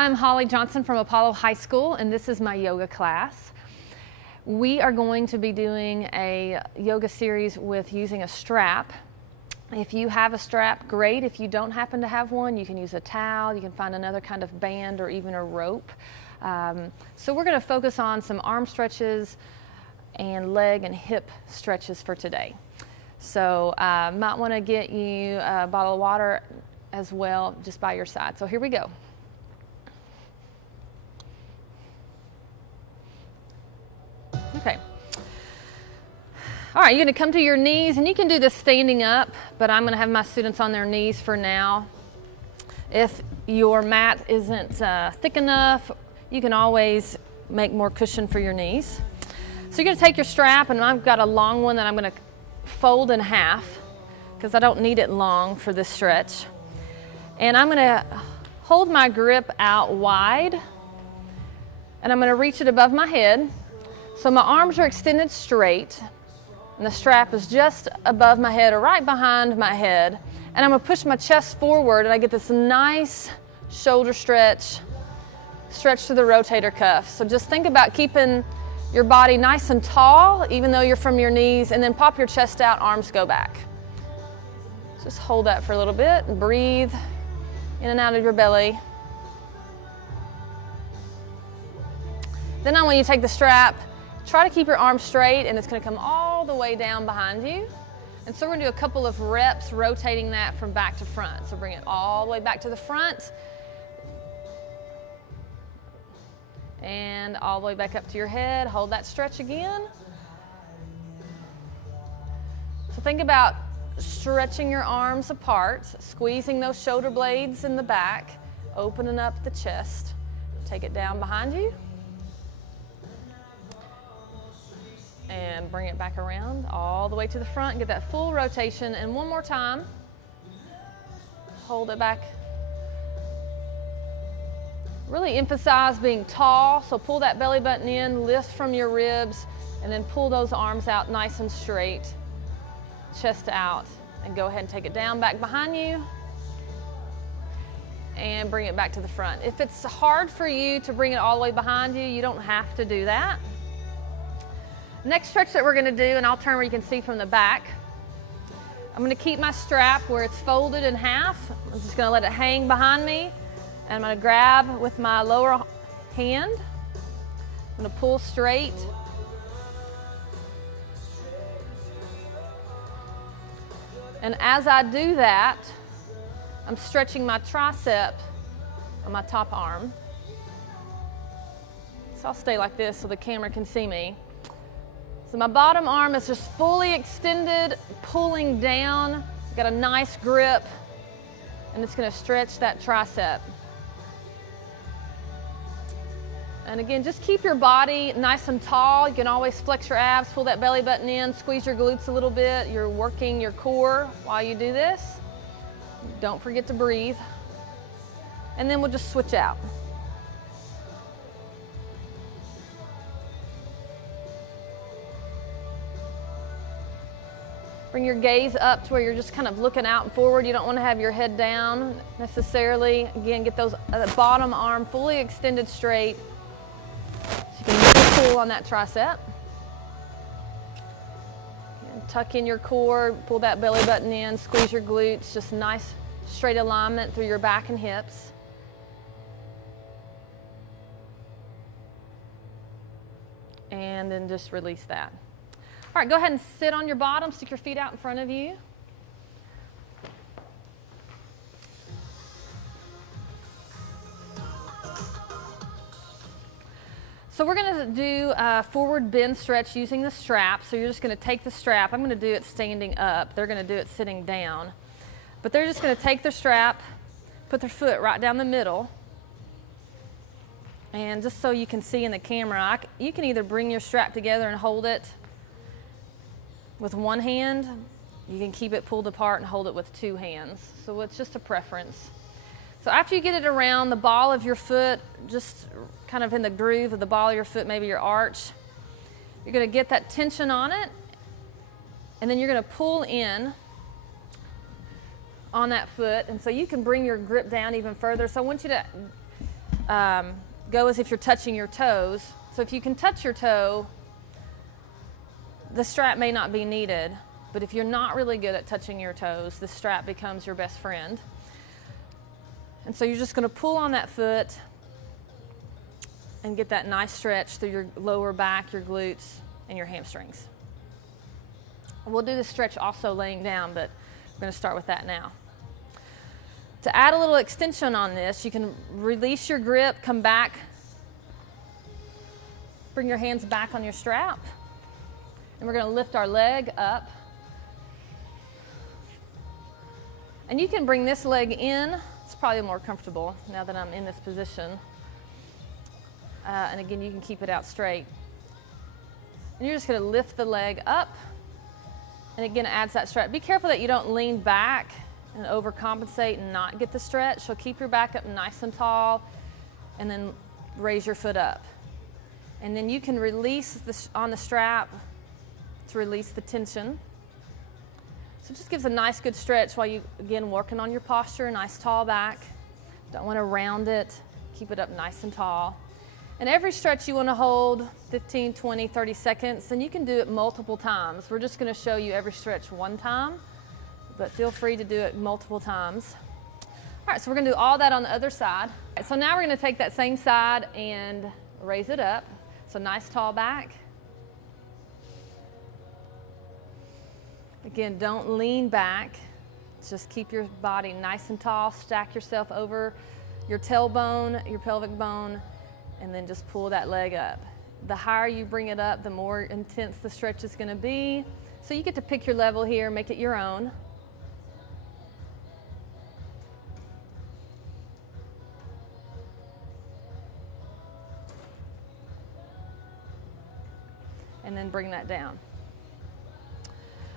I'm Holly Johnson from Apollo High School, and this is my yoga class. We are going to be doing a yoga series with using a strap. If you have a strap, great. If you don't happen to have one, you can use a towel, you can find another kind of band or even a rope. So we're going to focus on some arm stretches and leg and hip stretches for today. So might want to get you a bottle of water as well, just by your side. So here we go. Okay. All right, you're going to come to your knees, and you can do this standing up, but I'm going to have my students on their knees for now. If your mat isn't thick enough, you can always make more cushion for your knees. So you're going to take your strap, and I've got a long one that I'm going to fold in half because I don't need it long for this stretch. And I'm going to hold my grip out wide, and I'm going to reach it above my head. So my arms are extended straight, and the strap is just above my head or right behind my head. And I'm going to push my chest forward, and I get this nice shoulder stretch through the rotator cuff. So just think about keeping your body nice and tall, even though you're from your knees, and then pop your chest out, arms go back. Just hold that for a little bit and breathe in and out of your belly. Then I want you to take the strap, try to keep your arms straight, and it's going to come all the way down behind you. And so we're going to do a couple of reps rotating that from back to front. So bring it all the way back to the front and all the way back up to your head. Hold that stretch again. So think about stretching your arms apart, squeezing those shoulder blades in the back, opening up the chest. Take it down behind you. And bring it back around all the way to the front. Get that full rotation. And one more time. Hold it back. Really emphasize being tall. So pull that belly button in, lift from your ribs, and then pull those arms out nice and straight. Chest out. And go ahead and take it down back behind you. And bring it back to the front. If it's hard for you to bring it all the way behind you, you don't have to do that. Next stretch that we're going to do, and I'll turn where you can see from the back. I'm going to keep my strap where it's folded in half. I'm just going to let it hang behind me. And I'm going to grab with my lower hand. I'm going to pull straight. And as I do that, I'm stretching my tricep on my top arm. So I'll stay like this so the camera can see me. So my bottom arm is just fully extended, pulling down. Got a nice grip, and it's going to stretch that tricep. And again, just keep your body nice and tall. You can always flex your abs, pull that belly button in, squeeze your glutes a little bit. You're working your core while you do this. Don't forget to breathe. And then we'll just switch out. Bring your gaze up to where you're just kind of looking out and forward. You don't want to have your head down necessarily. Again, get those bottom arm fully extended straight. So you can really pull on that tricep. And tuck in your core, pull that belly button in, squeeze your glutes. Just nice straight alignment through your back and hips. And then just release that. All right, go ahead and sit on your bottom, stick your feet out in front of you. So we're going to do a forward bend stretch using the strap. So you're just going to take the strap. I'm going to do it standing up. They're going to do it sitting down. But they're just going to take their strap, put their foot right down the middle. And just so you can see in the camera, you can either bring your strap together and hold it with one hand. You can keep it pulled apart and hold it with two hands. So it's just a preference. So after you get it around the ball of your foot, just kind of in the groove of the ball of your foot, maybe your arch, you're going to get that tension on it, and then you're going to pull in on that foot. And so you can bring your grip down even further. So I want you to go as if you're touching your toes. So if you can touch your toe, the strap may not be needed, but if you're not really good at touching your toes, the strap becomes your best friend. And so you're just going to pull on that foot and get that nice stretch through your lower back, your glutes, and your hamstrings. We'll do this stretch also laying down, but we're going to start with that now. To add a little extension on this, you can release your grip, come back, bring your hands back on your strap, and we're going to lift our leg up. And you can bring this leg in. It's probably more comfortable now that I'm in this position. And again, you can keep it out straight. And you're just going to lift the leg up. And again, it adds that stretch. Be careful that you don't lean back and overcompensate and not get the stretch. So keep your back up nice and tall and then raise your foot up. And then you can release this on the strap to release the tension. So it just gives a nice good stretch while you, again, working on your posture, nice tall back. Don't want to round it. Keep it up nice and tall. And every stretch you want to hold 15, 20, 30 seconds, and you can do it multiple times. We're just going to show you every stretch one time, but feel free to do it multiple times. All right, so we're going to do all that on the other side. So now we're going to take that same side and raise it up. So nice tall back. Again, don't lean back. Just keep your body nice and tall. Stack yourself over your tailbone, your pelvic bone, and then just pull that leg up. The higher you bring it up, the more intense the stretch is going to be. So you get to pick your level here, make it your own. And then bring that down.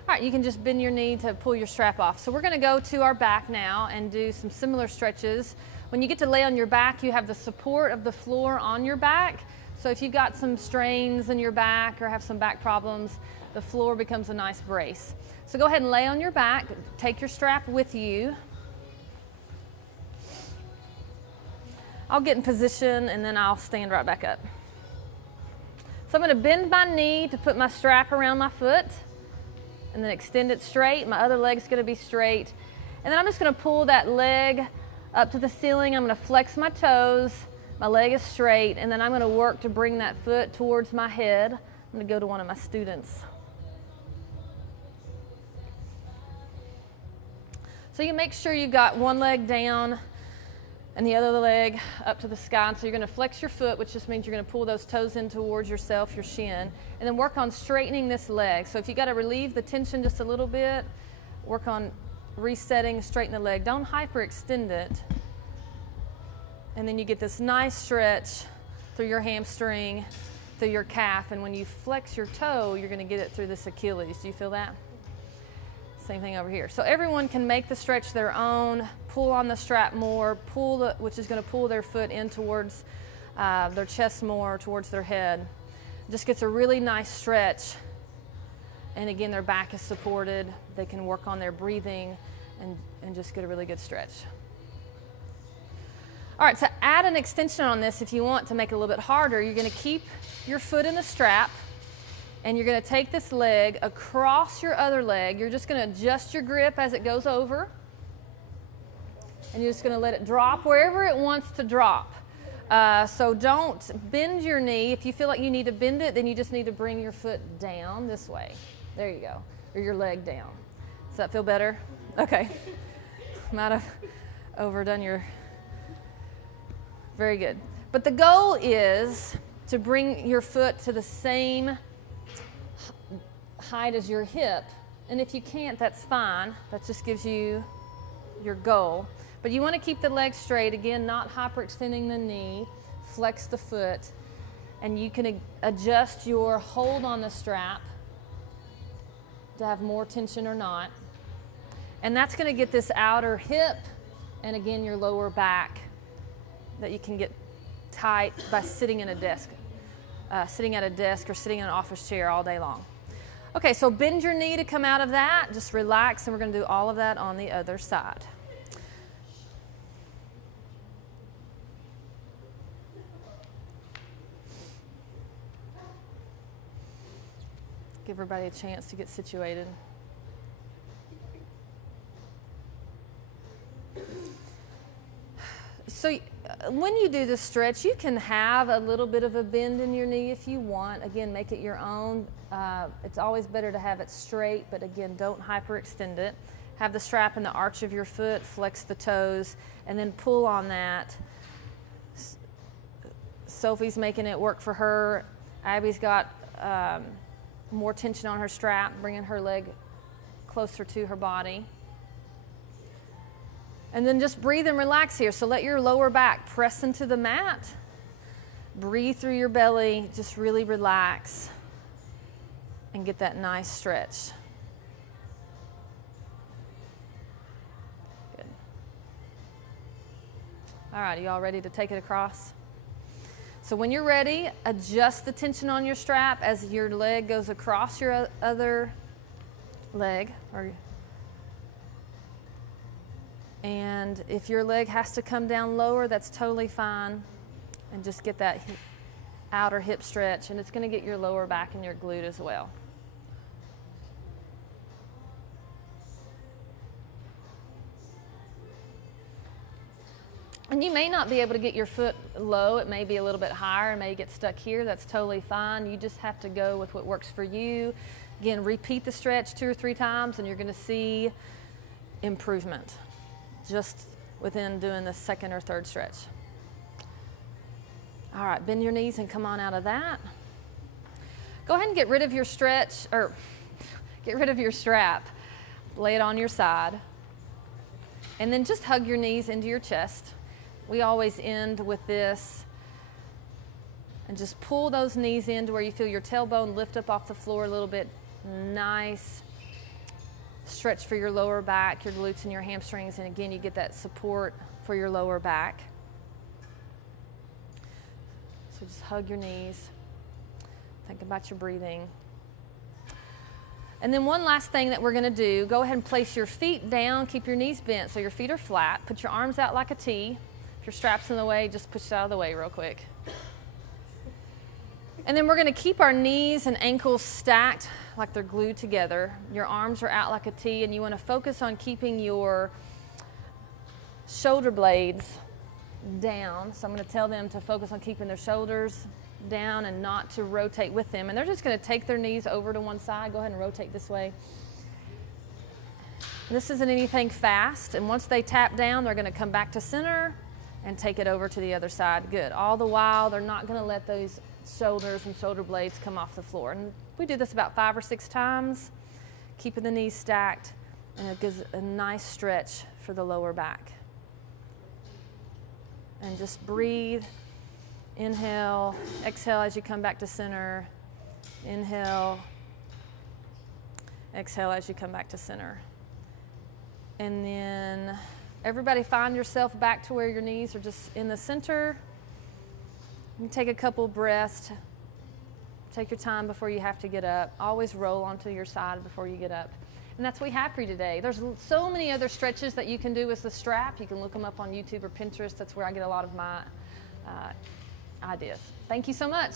All right, you can just bend your knee to pull your strap off. So we're going to go to our back now and do some similar stretches. When you get to lay on your back, you have the support of the floor on your back. So if you've got some strains in your back or have some back problems, the floor becomes a nice brace. So go ahead and lay on your back. Take your strap with you. I'll get in position and then I'll stand right back up. So I'm going to bend my knee to put my strap around my foot and then extend it straight. My other leg's going to be straight. And then I'm just going to pull that leg up to the ceiling. I'm going to flex my toes. My leg is straight. And then I'm going to work to bring that foot towards my head. I'm going to go to one of my students. So you make sure you've got one leg down and the other leg up to the sky. And so you're going to flex your foot, which just means you're going to pull those toes in towards yourself, your shin, and then work on straightening this leg. So if you got to relieve the tension just a little bit, work on resetting, straighten the leg. Don't hyperextend it. And then you get this nice stretch through your hamstring, through your calf, and when you flex your toe, you're going to get it through this Achilles. Do you feel that? Same thing over here. So everyone can make the stretch their own, pull on the strap more, which is going to pull their foot in towards their chest more, towards their head. Just gets a really nice stretch. And again, their back is supported. They can work on their breathing and just get a really good stretch. All right, to add an extension on this, if you want to make it a little bit harder, you're going to keep your foot in the strap. And you're going to take this leg across your other leg. You're just going to adjust your grip as it goes over. And you're just going to let it drop wherever it wants to drop. So don't bend your knee. If you feel like you need to bend it, then you just need to bring your foot down this way. There you go. Or your leg down. Does that feel better? Okay. Might have overdone your... Very good. But the goal is to bring your foot to the same height as your hip, and if you can't, that's fine. That just gives you your goal. But you want to keep the leg straight, again, not hyperextending the knee, flex the foot, and you can adjust your hold on the strap to have more tension or not. And that's going to get this outer hip and again your lower back that you can get tight by sitting in a desk, sitting at a desk or sitting in an office chair all day long. Okay, so bend your knee to come out of that. Just relax, and we're going to do all of that on the other side. Give everybody a chance to get situated. So when you do the stretch, you can have a little bit of a bend in your knee if you want. Again, make it your own. It's always better to have it straight, but again, don't hyperextend it. Have the strap in the arch of your foot, flex the toes, and then pull on that. Sophie's making it work for her. Abby's got more tension on her strap, bringing her leg closer to her body. And then just breathe and relax here. So let your lower back press into the mat. Breathe through your belly, just really relax and get that nice stretch. Good. All right, you all ready to take it across? So when you're ready, adjust the tension on your strap as your leg goes across your other leg. And if your leg has to come down lower, that's totally fine. And just get that outer hip stretch, and it's going to get your lower back and your glute as well. And you may not be able to get your foot low. It may be a little bit higher. It may get stuck here. That's totally fine. You just have to go with what works for you. Again, repeat the stretch 2 or 3 times, and you're going to see improvement just within doing the second or third stretch. All right, bend your knees and come on out of that. Go ahead and get rid of your stretch, or get rid of your strap. Lay it on your side. And then just hug your knees into your chest. We always end with this. And just pull those knees in to where you feel your tailbone lift up off the floor a little bit. Nice stretch for your lower back, your glutes and your hamstrings, and again, you get that support for your lower back. So just hug your knees. Think about your breathing. And then one last thing that we're going to do, go ahead and place your feet down, keep your knees bent so your feet are flat. Put your arms out like a T. If your strap's in the way, just push it out of the way real quick. And then we're going to keep our knees and ankles stacked like they're glued together. Your arms are out like a T, and you want to focus on keeping your shoulder blades down. So I'm going to tell them to focus on keeping their shoulders down and not to rotate with them. And they're just going to take their knees over to one side. Go ahead and rotate this way. This isn't anything fast. And once they tap down, they're going to come back to center and take it over to the other side. Good. All the while, they're not going to let those shoulders and shoulder blades come off the floor. And we do this about 5 or 6 times, keeping the knees stacked, and it gives a nice stretch for the lower back. And just breathe. Inhale, exhale as you come back to center. Inhale, exhale as you come back to center. And then everybody find yourself back to where your knees are just in the center. You take a couple breaths. Take your time before you have to get up. Always roll onto your side before you get up. And that's what we have for you today. There's so many other stretches that you can do with the strap. You can look them up on YouTube or Pinterest. That's where I get a lot of my ideas. Thank you so much.